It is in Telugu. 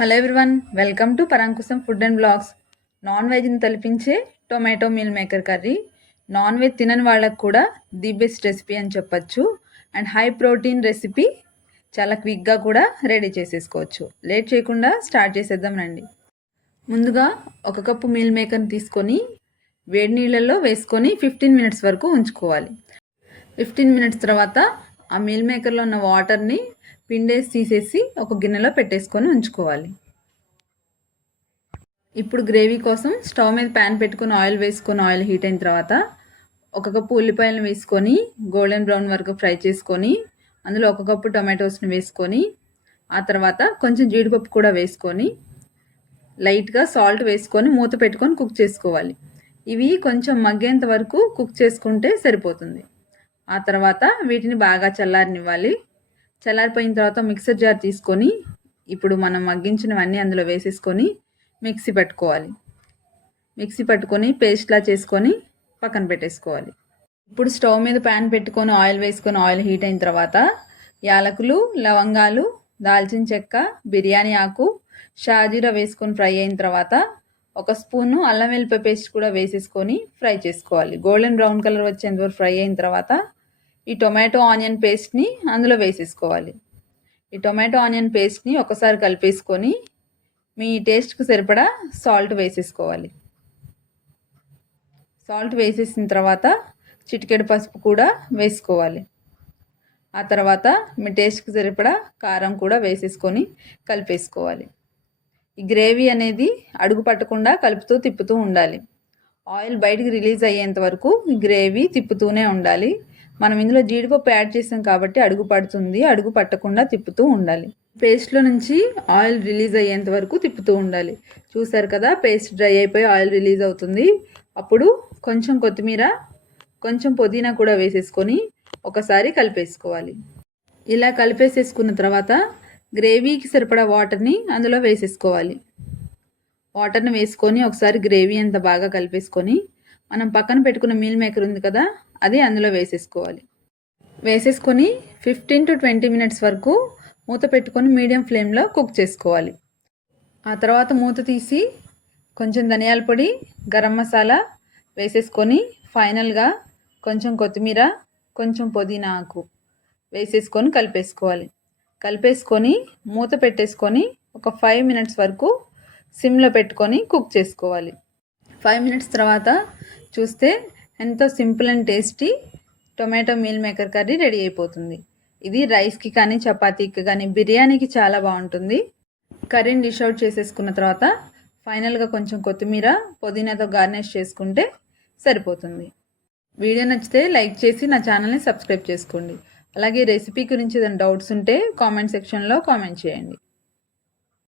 Hello everyone, welcome to Parankusam food and blogs. Non వెజ్ని తలిపించే tomato meal maker curry. Non veg తినని వాళ్ళకు కూడా ది బెస్ట్ రెసిపీ అని చెప్పచ్చు. అండ్ హై ప్రోటీన్ రెసిపీ, చాలా క్విక్గా కూడా రెడీ చేసేసుకోవచ్చు. లేట్ చేయకుండా స్టార్ట్ చేసేద్దాం రండి. ముందుగా 1 కప్పు మీల్ మేకర్ని తీసుకొని వేడి నీళ్ళల్లో వేసుకొని 15 మినిట్స్ వరకు ఉంచుకోవాలి. 15 మినిట్స్ తర్వాత ఆ మీల్ మేకర్లో ఉన్న వాటర్ని పిండేసి తీసేసి ఒక గిన్నెలో పెట్టేసుకొని ఉంచుకోవాలి. ఇప్పుడు గ్రేవీ కోసం స్టవ్ మీద ప్యాన్ పెట్టుకొని ఆయిల్ వేసుకొని ఆయిల్ హీట్ అయిన తర్వాత 1 కప్పు ఉల్లిపాయలను వేసుకొని గోల్డెన్ బ్రౌన్ వరకు ఫ్రై చేసుకొని అందులో 1 కప్పు టొమాటోస్ని వేసుకొని ఆ తర్వాత కొంచెం జీడిపప్పు కూడా వేసుకొని లైట్గా సాల్ట్ వేసుకొని మూత పెట్టుకొని కుక్ చేసుకోవాలి. ఇవి కొంచెం మగ్గేంత వరకు కుక్ చేసుకుంటే సరిపోతుంది. ఆ తర్వాత వీటిని బాగా చల్లారనివ్వాలి. చల్లారిపోయిన తర్వాత మిక్సర్ జార్ తీసుకొని ఇప్పుడు మనం మగ్గించినవన్నీ అందులో వేసేసుకొని మిక్సీ పట్టుకొని పేస్ట్లా చేసుకొని పక్కన పెట్టేసుకోవాలి. ఇప్పుడు స్టవ్ మీద ప్యాన్ పెట్టుకొని ఆయిల్ వేసుకొని ఆయిల్ హీట్ అయిన తర్వాత యాలకులు, లవంగాలు, దాల్చిన చెక్క, బిర్యానీ ఆకు, షాజీరా వేసుకొని ఫ్రై అయిన తర్వాత 1 స్పూను అల్లం వెల్లిపాయ పేస్ట్ కూడా వేసేసుకొని ఫ్రై చేసుకోవాలి. గోల్డెన్ బ్రౌన్ కలర్ వచ్చేంతవరకు ఫ్రై అయిన తర్వాత ఈ టొమాటో ఆనియన్ పేస్ట్ని అందులో వేసేసుకోవాలి. ఈ టొమాటో ఆనియన్ పేస్ట్ని ఒకసారి కలిపేసుకొని మీ టేస్ట్కి సరిపడా సాల్ట్ వేసేసుకోవాలి. సాల్ట్ వేసేసిన తర్వాత చిటికెడు పసుపు కూడా వేసుకోవాలి. ఆ తర్వాత మీ టేస్ట్కి సరిపడా కారం కూడా వేసేసుకొని కలిపేసుకోవాలి. ఈ గ్రేవీ అనేది అడుగు పట్టకుండా కలుపుతూ తిప్పుతూ ఉండాలి. ఆయిల్ బయటికి రిలీజ్ అయ్యేంత వరకు ఈ గ్రేవీ తిప్పుతూనే ఉండాలి. మనం ఇందులో జీడిపప్పు యాడ్ చేసాం కాబట్టి అడుగు పడుతుంది. అడుగు పట్టకుండా తిప్పుతూ ఉండాలి. పేస్ట్లో నుంచి ఆయిల్ రిలీజ్ అయ్యేంత వరకు తిప్పుతూ ఉండాలి. చూసారు కదా, పేస్ట్ డ్రై అయిపోయి ఆయిల్ రిలీజ్ అవుతుంది. అప్పుడు కొంచెం కొత్తిమీర, కొంచెం పుదీనా కూడా వేసేసుకొని ఒకసారి కలిపేసుకోవాలి. ఇలా కలిపేసేసుకున్న తర్వాత గ్రేవీకి సరిపడా వాటర్ని అందులో వేసేసుకోవాలి. వాటర్ని వేసుకొని ఒకసారి గ్రేవీ అంతా బాగా కలిపేసుకొని మనం పక్కన పెట్టుకున్న మీల్ మేకర్ ఉంది కదా, అది అందులో వేసేసుకోవాలి. వేసేసుకొని 15 to 20 మినిట్స్ వరకు మూత పెట్టుకొని మీడియం ఫ్లేమ్లో కుక్ చేసుకోవాలి. ఆ తర్వాత మూత తీసి కొంచెం ధనియాల పొడి, గరం మసాలా వేసేసుకొని ఫైనల్గా కొంచెం కొత్తిమీర, కొంచెం పుదీనా ఆకు వేసేసుకొని కలిపేసుకొని మూత పెట్టేసుకొని ఒక 5 మినిట్స్ వరకు సిమ్లో పెట్టుకొని కుక్ చేసుకోవాలి. 5 మినిట్స్ తర్వాత చూస్తే ఎంతో simple and tasty tomato meal maker curry ready అయిపోతుంది. ఇది రైస్కి కానీ, చపాతీకి కానీ, బిర్యానీకి చాలా బాగుంటుంది. కర్రీని డిష్ అవుట్ చేసేసుకున్న తర్వాత ఫైనల్గా కొంచెం కొత్తిమీర, పుదీనాతో గార్నిష్ చేసుకుంటే సరిపోతుంది. వీడియో నచ్చితే లైక్ చేసి నా ఛానల్ని సబ్స్క్రైబ్ చేసుకోండి. అలాగే రెసిపీ గురించి ఏదైనా డౌట్స్ ఉంటే కామెంట్ సెక్షన్లో కామెంట్ చేయండి.